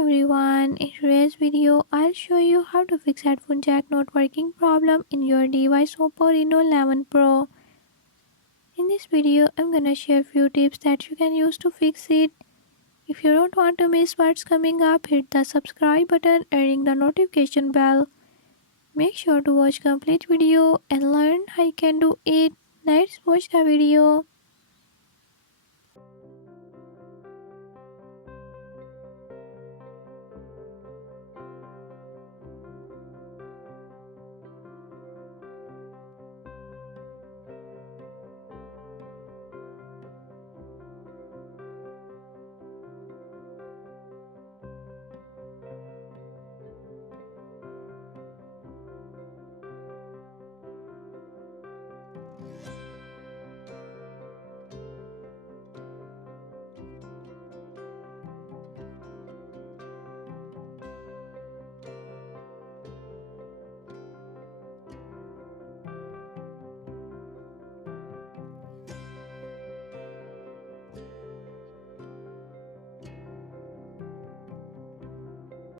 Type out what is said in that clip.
everyone, in today's video I'll show you how to fix headphone jack not working problem in your device Oppo Reno 11 Pro. In this video I'm gonna share few tips that you can use to fix it. If you don't want to miss what's coming up, hit the subscribe button and ring the notification bell. Make sure to watch complete video and learn how you can do it. Let's watch the video.